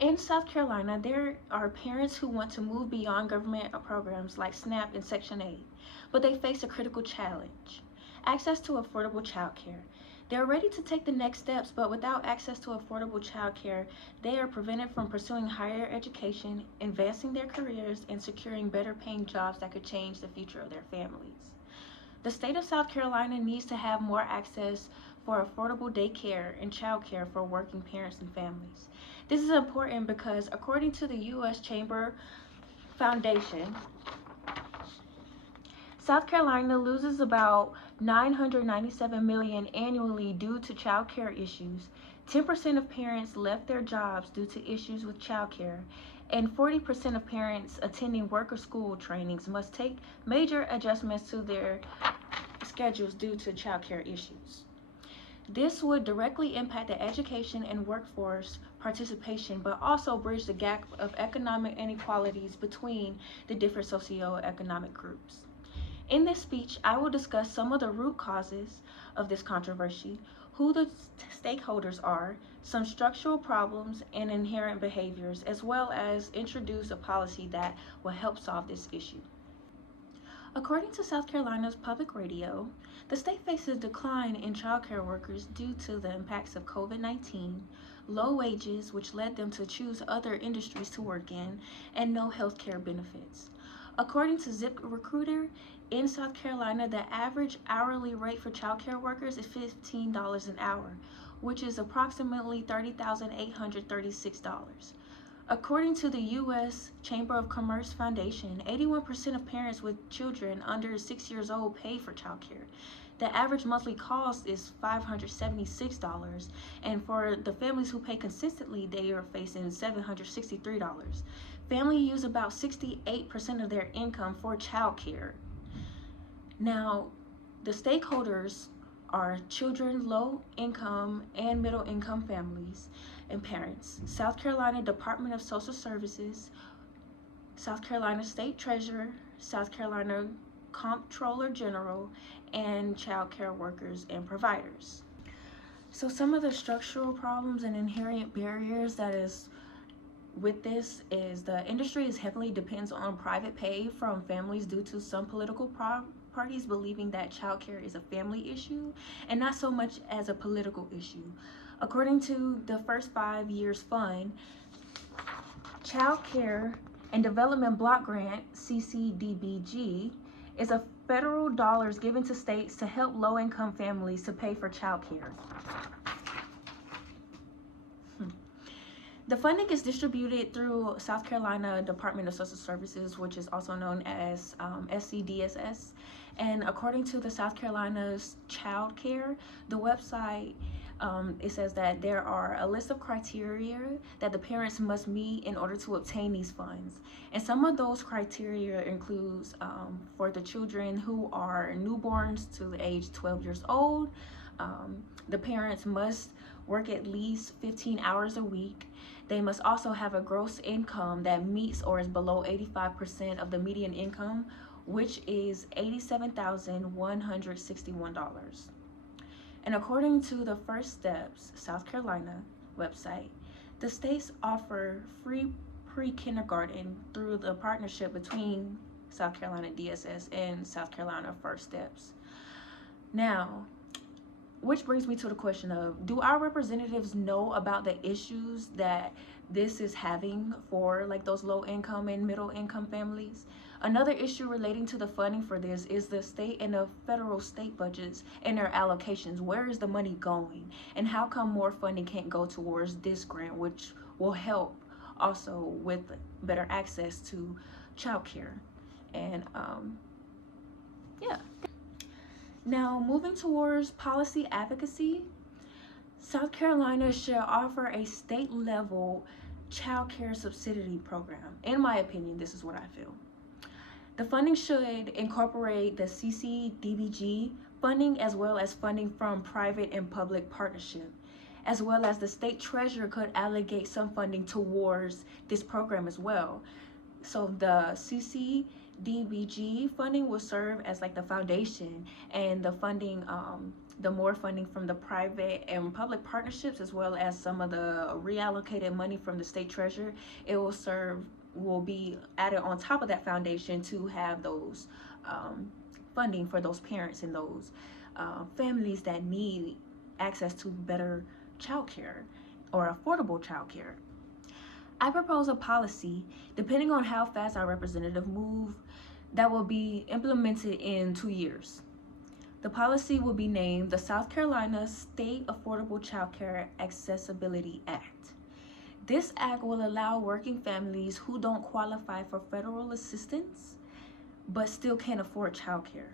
In South Carolina, there are parents who want to move beyond government programs like SNAP and Section 8, but they face a critical challenge: access to affordable childcare. They're ready to take the next steps, but without access to affordable childcare, they are prevented from pursuing higher education, advancing their careers, and securing better paying jobs that could change the future of their families. The state of South Carolina needs to have more access for affordable daycare and childcare for working parents and families. This is important because, according to the U.S. Chamber Foundation, South Carolina loses about 997 million annually due to child care issues. 10% of parents left their jobs due to issues with child care, and 40% of parents attending work or school trainings must take major adjustments to their schedules due to child care issues. This would directly impact the education and workforce participation, but also bridge the gap of economic inequalities between the different socioeconomic groups. In this speech, I will discuss some of the root causes of this controversy, who the stakeholders are, some structural problems and inherent behaviors, as well as introduce a policy that will help solve this issue. According to South Carolina's public radio, the state faces a decline in childcare workers due to the impacts of COVID-19, low wages, which led them to choose other industries to work in, and no health care benefits. According to ZipRecruiter, in South Carolina, the average hourly rate for childcare workers is $15 an hour, which is approximately $30,836. According to the U.S. Chamber of Commerce Foundation, 81% of parents with children under 6 years old pay for childcare. The average monthly cost is $576, and for the families who pay consistently, they are facing $763. Families use about 68% of their income for childcare. Now, the stakeholders are children, low income and middle income families, and parents, South Carolina Department of Social Services, South Carolina State Treasurer, South Carolina Comptroller General, and child care workers and providers. So some of the structural problems and inherent barriers that is with this is the industry is heavily depends on private pay from families due to some political parties believing that childcare is a family issue and not so much as a political issue. According to the First 5 Years Fund, Child Care and Development Block Grant, CCDBG, is a federal dollars given to states to help low-income families to pay for child care. The funding is distributed through South Carolina Department of Social Services, which is also known as SCDSS. And according to the South Carolina's Child Care, the website, it says that there are a list of criteria that the parents must meet in order to obtain these funds. And some of those criteria includes for the children who are newborns to the age 12 years old, the parents must work at least 15 hours a week. They must also have a gross income that meets or is below 85% of the median income, which is $87,161. And according to the First Steps South Carolina website, the states offer free pre-kindergarten through the partnership between South Carolina DSS and South Carolina First Steps. Now, which brings me to the question of, do our representatives know about the issues that this is having for like those low income and middle income families? Another issue relating to the funding for this is the state and the federal state budgets and their allocations. Where is the money going? And how come more funding can't go towards this grant, which will help also with better access to childcare? And yeah. Now, moving towards policy advocacy, South Carolina should offer a state-level child care subsidy program. In my opinion, this is what I feel. The funding should incorporate the CCDBG funding as well as funding from private and public partnership, as well as the state treasurer could allocate some funding towards this program as well. So the CCDBG funding will serve as like the foundation, and the funding the more funding from the private and public partnerships, as well as some of the reallocated money from the state treasurer, it will be added on top of that foundation to have those funding for those parents and those families that need access to better childcare or affordable childcare. I propose a policy, depending on how fast our representative move, that will be implemented in 2 years. The policy will be named the South Carolina State Affordable Child Care Accessibility Act. This act will allow working families who don't qualify for federal assistance but still can't afford child care.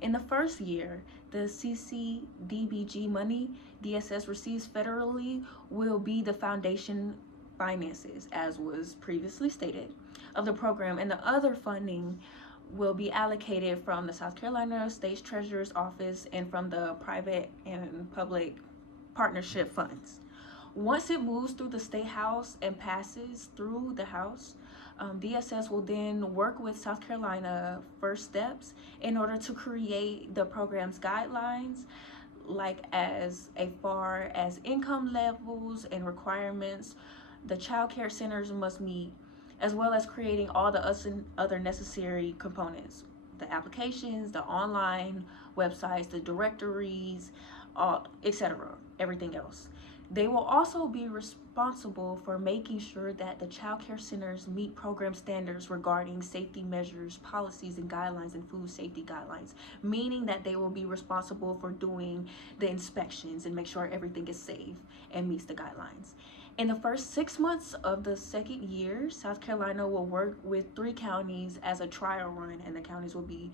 In the first year, the CCDBG money DSS receives federally will be the foundation finances, as was previously stated, of the program, and the other funding will be allocated from the South Carolina State Treasurer's Office and from the private and public partnership funds. Once it moves through the State House and passes through the House, DSS will then work with South Carolina First Steps in order to create the program's guidelines, like as far as income levels and requirements the child care centers must meet, as well as creating all the other necessary components, the applications, the online websites, the directories, etc., everything else. They will also be responsible for making sure that the child care centers meet program standards regarding safety measures, policies, and guidelines, and food safety guidelines, meaning that they will be responsible for doing the inspections and make sure everything is safe and meets the guidelines. In the first 6 months of the second year, South Carolina will work with 3 counties as a trial run, and the counties will be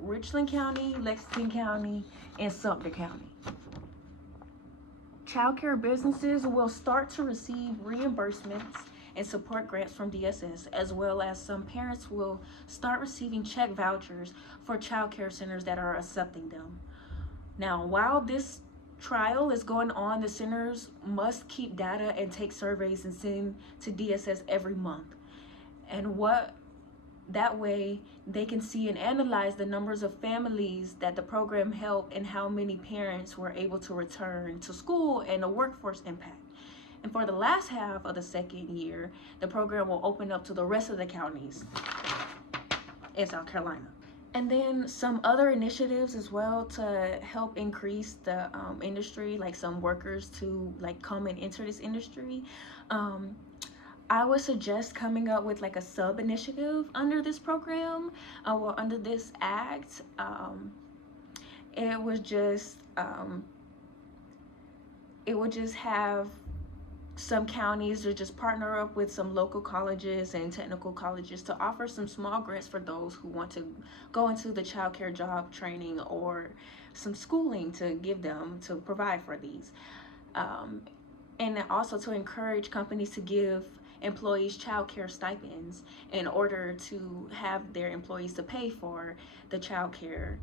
Richland County, Lexington County, and Sumter County. Child care businesses will start to receive reimbursements and support grants from DSS, as well as some parents will start receiving check vouchers for child care centers that are accepting them. Now, while this trial is going on, the centers must keep data and take surveys and send to DSS every month. And that way they can see and analyze the numbers of families that the program helped and how many parents were able to return to school and the workforce impact. And for the last half of the second year, the program will open up to the rest of the counties in South Carolina. And then some other initiatives as well to help increase the industry, like some workers to come and enter this industry. I would suggest coming up with a sub initiative under this program, or under this act. It would just have some counties to just partner up with some local colleges and technical colleges to offer some small grants for those who want to go into the child care job training or some schooling to give them to provide for these. And also to encourage companies to give employees child care stipends in order to have their employees to pay for the child care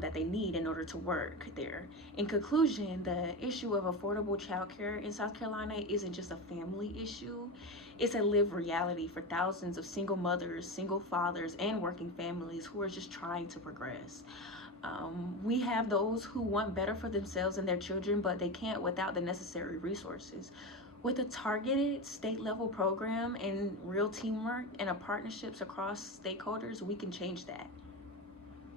that they need in order to work there. In conclusion, the issue of affordable child care in South Carolina isn't just a family issue. It's a lived reality for thousands of single mothers, single fathers, and working families who are just trying to progress. We have those who want better for themselves and their children, but they can't without the necessary resources. With a targeted state-level program and real teamwork and partnerships across stakeholders, we can change that.